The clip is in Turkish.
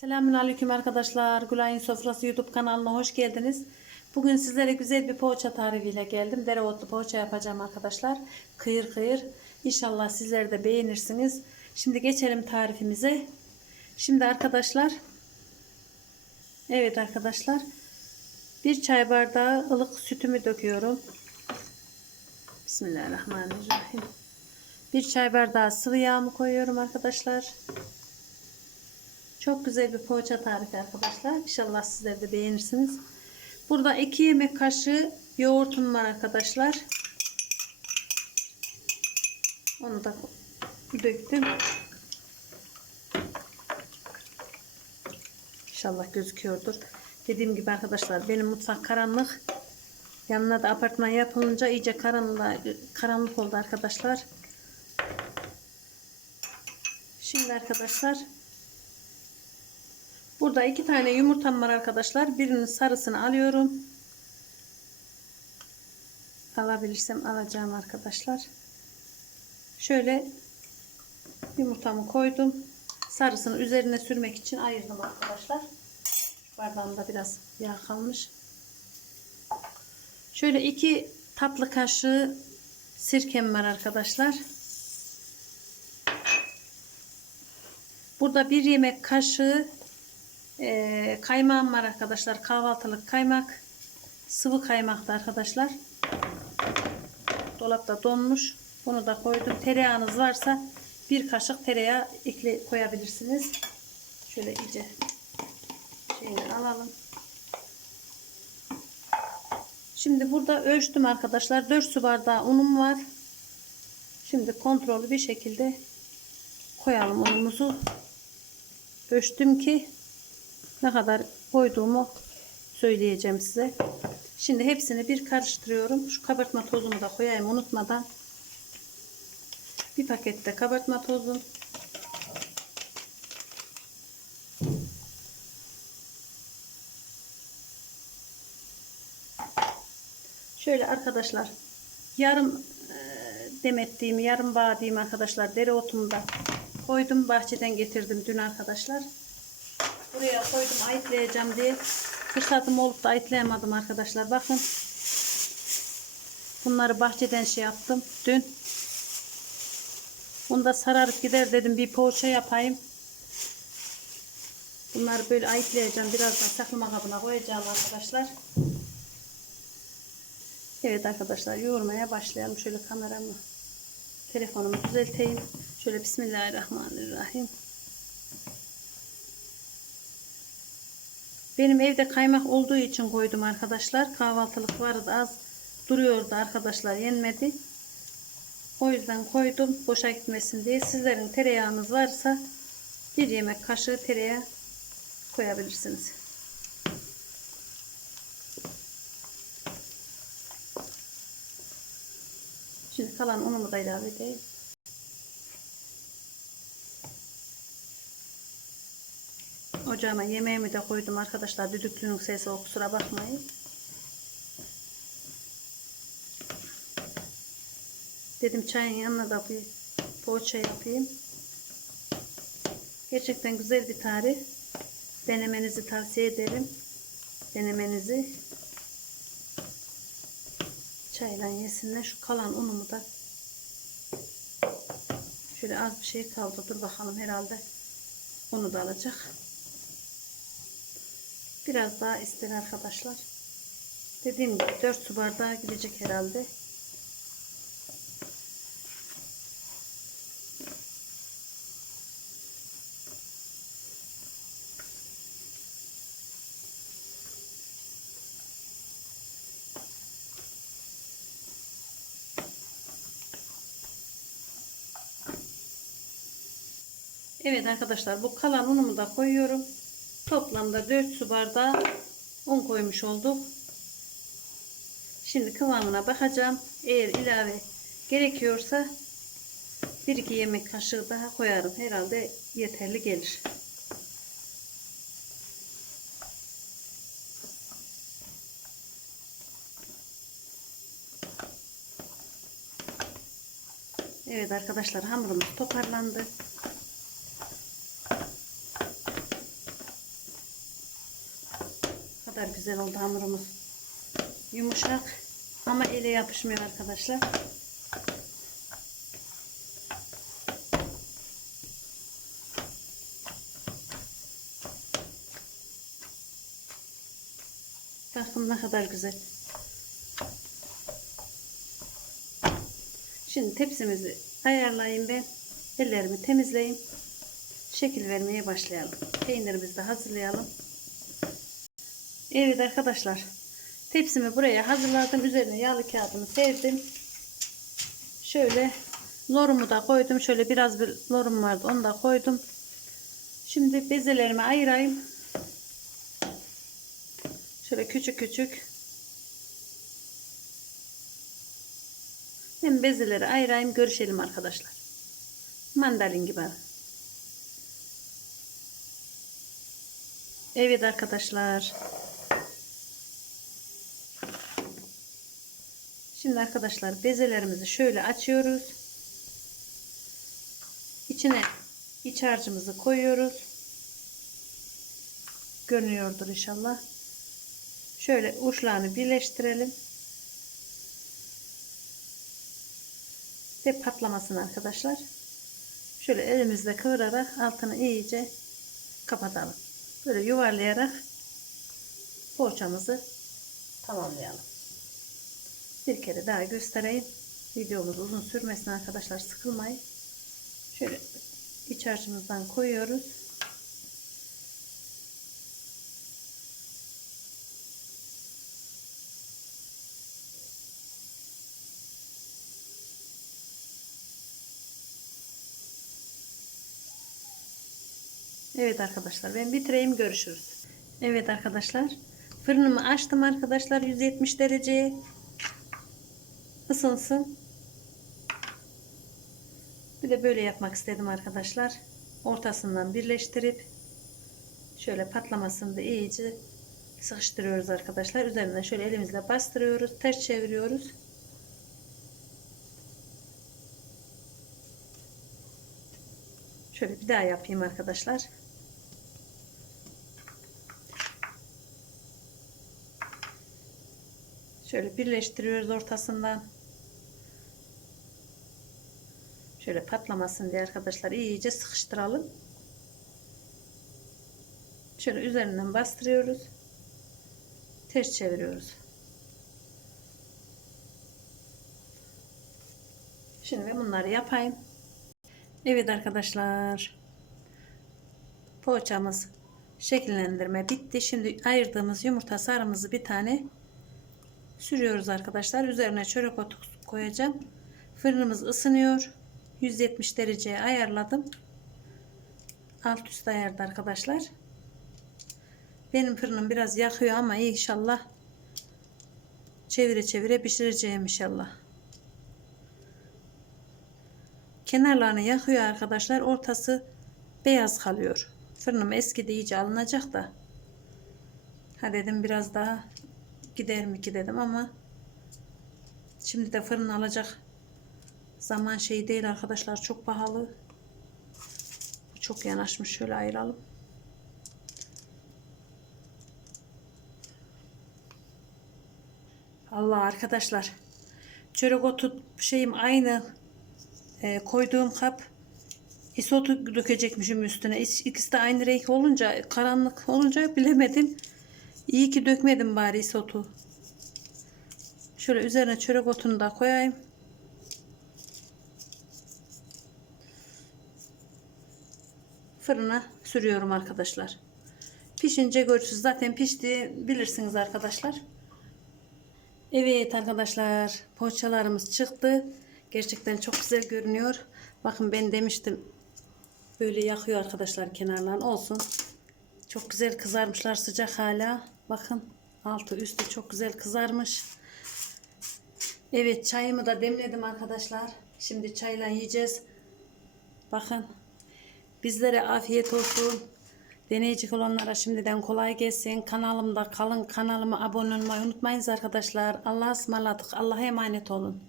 Selamünaleyküm arkadaşlar. Gülay'ın Sofrası YouTube kanalına hoş geldiniz. Bugün sizlere güzel bir poğaça tarifiyle geldim. Dereotlu poğaça yapacağım arkadaşlar. Kıyır kıyır. İnşallah sizler de beğenirsiniz. Şimdi geçelim tarifimize. Şimdi arkadaşlar Evet arkadaşlar bir çay bardağı ılık sütümü döküyorum. Bismillahirrahmanirrahim. Bir çay bardağı sıvı yağımı koyuyorum arkadaşlar. Çok güzel bir poğaça tarifi arkadaşlar. İnşallah sizler de beğenirsiniz. Burada 2 yemek kaşığı yoğurtum var arkadaşlar. Onu da döktüm. İnşallah gözüküyordur. Dediğim gibi arkadaşlar benim mutfak karanlık. Yanına da apartman yapılınca iyice karanlık, karanlık oldu arkadaşlar. Şimdi arkadaşlar Burada iki tane yumurtam var arkadaşlar. Birinin sarısını alıyorum. Alabilirsem alacağım arkadaşlar. Şöyle yumurtamı koydum. Sarısını üzerine sürmek için ayırdım arkadaşlar. Bardağımda biraz yağ kalmış. Şöyle iki tatlı kaşığı sirkem var arkadaşlar. Burada bir yemek kaşığı e, kaymağım var arkadaşlar. Kahvaltılık kaymak. Sıvı kaymaktı arkadaşlar. Dolapta donmuş. Bunu da koydum. Tereyağınız varsa bir kaşık tereyağı ekle koyabilirsiniz. Şöyle iyice şeyini alalım. Şimdi burada ölçtüm arkadaşlar. 4 su bardağı unum var. Şimdi kontrollü bir şekilde koyalım unumuzu. Ölçtüm ki ne kadar koyduğumu söyleyeceğim size. Şimdi hepsini bir karıştırıyorum. Şu kabartma tozumu da koyayım unutmadan. Bir pakette kabartma tozu. Şöyle arkadaşlar yarım e, demettiğim yarım bağ diyeyim arkadaşlar dereotumu da koydum bahçeden getirdim dün arkadaşlar buraya koydum ayıtlayacağım diye. Fırsatım olup da ayıtlayamadım arkadaşlar. Bakın. Bunları bahçeden şey yaptım dün. Bunu da sararıp gider dedim bir poğaça yapayım. Bunları böyle ayıtlayacağım. Birazdan saklama kabına koyacağım arkadaşlar. Evet arkadaşlar yoğurmaya başlayalım. Şöyle kameramı telefonumu düzelteyim. Şöyle Bismillahirrahmanirrahim Benim evde kaymak olduğu için koydum arkadaşlar. Kahvaltılık vardı az duruyordu arkadaşlar yenmedi. O yüzden koydum boşa gitmesin diye. Sizlerin tereyağınız varsa bir yemek kaşığı tereyağı koyabilirsiniz. Şimdi kalan unumu da ilave edeyim. Ocağıma yemeğimi de koydum arkadaşlar. Düdüklünün sesi o kusura bakmayın. Dedim çayın yanına da bir poğaça yapayım. Gerçekten güzel bir tarif. Denemenizi tavsiye ederim. Denemenizi. Çayla yesinler. Şu kalan unumu da şöyle az bir şey kaldı. Dur bakalım herhalde onu da alacak. Biraz daha ister arkadaşlar. Dediğim gibi 4 su bardağı gidecek herhalde. Evet arkadaşlar bu kalan unumu da koyuyorum. Toplamda 4 su bardağı un koymuş olduk. Şimdi kıvamına bakacağım. Eğer ilave gerekiyorsa 1-2 yemek kaşığı daha koyarım. Herhalde yeterli gelir. Evet arkadaşlar hamurumuz toparlandı. Kadar güzel oldu hamurumuz. Yumuşak ama ele yapışmıyor arkadaşlar. Bakın ne kadar güzel. Şimdi tepsimizi ayarlayayım ben. Ellerimi temizleyeyim. Şekil vermeye başlayalım. Peynirimizi de hazırlayalım. Evet arkadaşlar. Tepsimi buraya hazırladım. Üzerine yağlı kağıdımı serdim. Şöyle lorumu da koydum. Şöyle biraz bir lorum vardı. Onu da koydum. Şimdi bezelerimi ayırayım. Şöyle küçük küçük. Ben bezeleri ayırayım. Görüşelim arkadaşlar. Mandalin gibi. Evet arkadaşlar. Şimdi arkadaşlar bezelerimizi şöyle açıyoruz. İçine iç harcımızı koyuyoruz. Görünüyordur inşallah. Şöyle uçlarını birleştirelim. Ve patlamasın arkadaşlar. Şöyle elimizle kıvırarak altını iyice kapatalım. Böyle yuvarlayarak poğaçamızı tamamlayalım. Bir kere daha göstereyim. Videomuz uzun sürmesin arkadaşlar sıkılmayın. Şöyle iç harcımızdan koyuyoruz. Evet arkadaşlar ben bitireyim görüşürüz. Evet arkadaşlar fırınımı açtım arkadaşlar 170 dereceye ısınsın. Bir de böyle yapmak istedim arkadaşlar. Ortasından birleştirip şöyle patlamasını da iyice sıkıştırıyoruz arkadaşlar. Üzerinden şöyle elimizle bastırıyoruz. Ters çeviriyoruz. Şöyle bir daha yapayım arkadaşlar. Şöyle birleştiriyoruz ortasından. Şöyle patlamasın diye arkadaşlar iyice sıkıştıralım. Şöyle üzerinden bastırıyoruz. Ters çeviriyoruz. Şimdi ben bunları yapayım. Evet arkadaşlar. Poğaçamız şekillendirme bitti. Şimdi ayırdığımız yumurta sarımızı bir tane sürüyoruz arkadaşlar. Üzerine çörek otu koyacağım. Fırınımız ısınıyor. 170 dereceye ayarladım. Alt üst ayarda arkadaşlar. Benim fırınım biraz yakıyor ama inşallah çevire çevire pişireceğim inşallah. Kenarlarını yakıyor arkadaşlar. Ortası beyaz kalıyor. Fırınım eski de iyice alınacak da. Ha dedim biraz daha gider mi ki dedim ama şimdi de fırın alacak zaman şey değil arkadaşlar çok pahalı çok yanaşmış şöyle ayıralım Allah arkadaşlar çörek otu şeyim aynı e, koyduğum kap isotu dökecekmişim üstüne ikisi de aynı renk olunca karanlık olunca bilemedim İyi ki dökmedim bari isotu. Şöyle üzerine çörek otunu da koyayım. Fırına sürüyorum arkadaşlar. Pişince görüşürüz. Zaten pişti bilirsiniz arkadaşlar. Evet arkadaşlar poğaçalarımız çıktı. Gerçekten çok güzel görünüyor. Bakın ben demiştim böyle yakıyor arkadaşlar kenarlarını olsun. Çok güzel kızarmışlar sıcak hala. Bakın altı üstü çok güzel kızarmış. Evet çayımı da demledim arkadaşlar. Şimdi çayla yiyeceğiz. Bakın bizlere afiyet olsun. Deneyecek olanlara şimdiden kolay gelsin. Kanalımda kalın. Kanalıma abone olmayı unutmayınız arkadaşlar. Allah'a ısmarladık. Allah'a emanet olun.